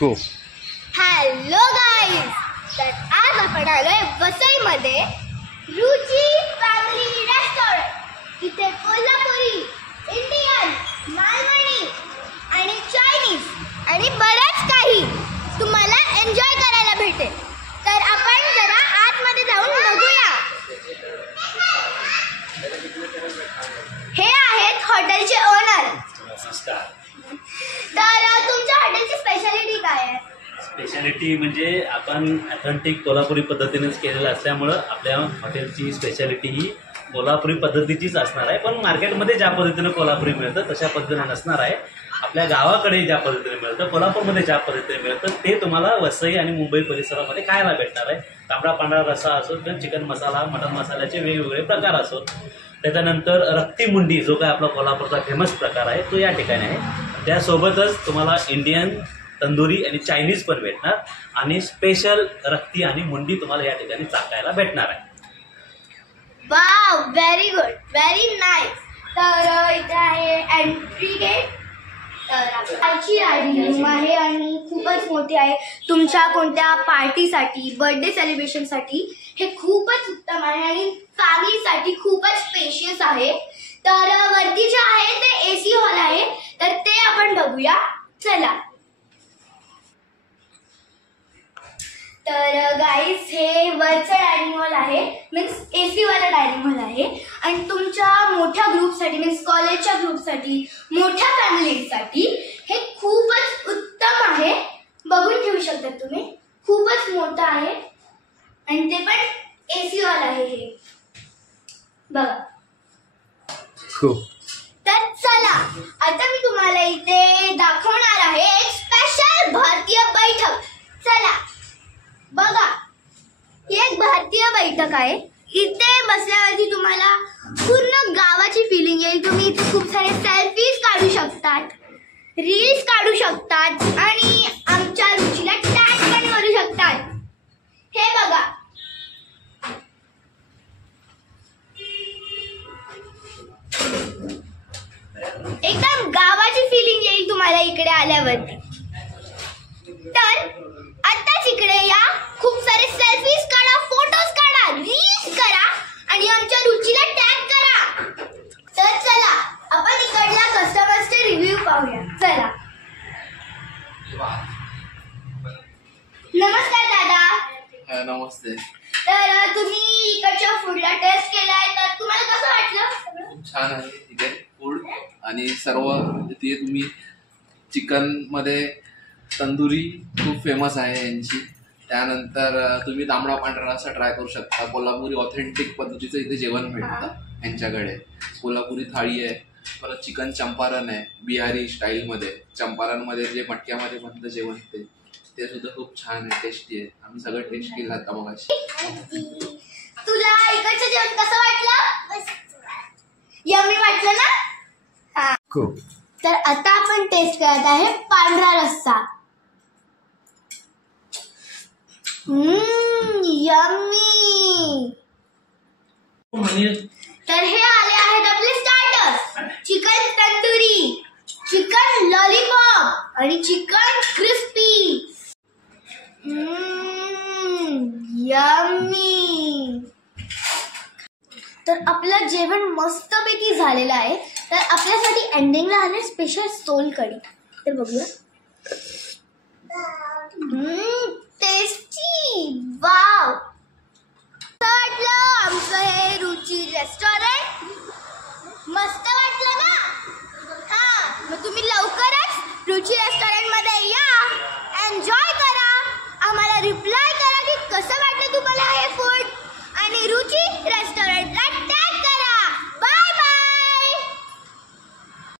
हो. Hello guys, तर आज आपण आलोय वसईमध्ये रुची फॅमिली रेस्टॉरंट. इथे कोल्हापुरी, इंडियन, मालवणी आणि चायनीज आणि बरंच काही तुम्हाला एन्जॉय करायला भेटेल. तर आपण जरा आतमध्ये जाऊन बघूया. हे आहेत हॉटेलचे ओनर. तर तुमच्या हॉटेलची स्पेशालिटी काय आहे? स्पेशालिटी म्हणजे आपण ऑथेंटिक कोल्हापुरी पद्धतीनेच केलेलं असल्यामुळं आपल्या हॉटेलची स्पेशालिटी ही कोल्हापुरी पद्धतीचीच असणार आहे. पण मार्केटमध्ये ज्या पद्धतीनं कोल्हापुरी मिळतं तशा पद्धतीनं नसणार आहे. आपल्या गावाकडे ज्या पद्धतीने मिळतं, कोल्हापूरमध्ये ज्या पद्धतीने मिळतं ते तुम्हाला वसई आणि मुंबई परिसरामध्ये खायला भेटणार आहे. तांबडा पांढरा रस्सा असो किंवा चिकन मसाला, मटन मसाल्याचे वेगवेगळे प्रकार असोत. त्याच्यानंतर रक्ती मुंडी जो काय आपला कोल्हापूरचा फेमस प्रकार आहे तो या ठिकाणी आहे. त्यासोबतच तुम्हाला इंडियन, तंदुरी आणि चायनीज पण भेटणार आणि स्पेशल रक्ती आणि मुंडी तुम्हाला या ठिकाणी चाखायला भेटणार आहे. Wow, very good, very nice. तर इथे आहे एंट्री गेट. तर आजची डायनिंग रूम आहे आणि खूपच मोठी आहे. तुमच्या कोणत्या पार्टीसाठी, बर्थडे सेलिब्रेशनसाठी हे खूपच उत्तम आहे आणि फॅमिलीसाठी खूपच स्पेशियस आहे. तर वरती जे आहे ते एसी हॉल आहे, तर ते आपण बघूया. चला. तर गाईज, हे वरचं डायनिंग हॉल आहे, मीन्स एसी वाला डायनिंग हॉल आहे. आणि तुमच्या मोठ्या ग्रुपसाठी, मीन्स कॉलेजच्या ग्रुपसाठी, मोठ्या फॅमिलीसाठी हे खूपच उत्तम आहे. बघून घेऊ शकता तुम्ही, खूपच मोठं आहे आणि ते पण एसी वाला आहे. हे बघा. तर चला, आता मी तुम्हाला इथे दाखवणार आहे एक स्पेशल भारतीय बैठक. चला बघा, ही एक भारतीय बैठक आहे. इथे बसल्यावरती तुम्हाला पूर्ण गावाची फिलिंग येईल. तुम्ही इथे खूप सारे सेल्फीज काढू शकतात, रील्स काढू शकतात आणि आमच्या रुचीला टॅग पण करू शकतात. हे बघा. एकदम गावाची फिलिंग येईल तुम्हाला इकडे आल्यावरती. तर आताच इकडे या, खूप सारे सेल्फीज काढा, फोटोज काढा, रील्स करा आणि आमच्या रुचीला टॅग करा. तर चला, आपण इकडला कस्टमर्सचे रिव्ह्यू पाहूया. चला. नमस्कार दादा. नमस्ते. तर तुम्ही इकडच्या फूडला टेस्ट केलाय, तर तुम्हाला कसं वाटलं? खूप छान आहे इथे फूड आणि सर्व. तिथे तुम्ही चिकन मध्ये तंदुरी खूप फेमस आहे यांची. त्यानंतर तुम्ही तांबडा पांढरा रस्सा ट्राय करू शकता. कोल्हापुरी ऑथेंटिक पद्धतीचं इथे जेवण भेटतं यांच्याकडे. कोल्हापुरी थाळी आहे, परत चिकन चंपारण आहे बिहारी स्टाईलमध्ये. चंपारणमध्ये जे मटक्यामध्ये बनतं जेवण ते सुद्धा खूप छान आहे, टेस्टी आहे. आम्ही सगळं टेस्ट केलं आता मगाशी. तुला इकडचं जेवण कसं वाटलं? यम्मी वाटलं ना? हा. तर आता आपण टेस्ट करत आहे पांढरा रस्सा. यम्मी. तर हे आले आहेत आपले starters. Chicken tandoori, chicken lollipop आणि चिकन क्रिस्पी. यम्मी. तर आपलं जेवण मस्तपैकी झालेलं आहे. तर आपल्यासाठी एंडिंगला आले स्पेशल सोल कढी. तर बघूया. टेस्टी. वाव. वाटलं आमचं हे रुची रेस्टॉरंट? मस्त वाटलं ना? हा, मग तुम्ही लवकरच रुची रेस्टॉरंट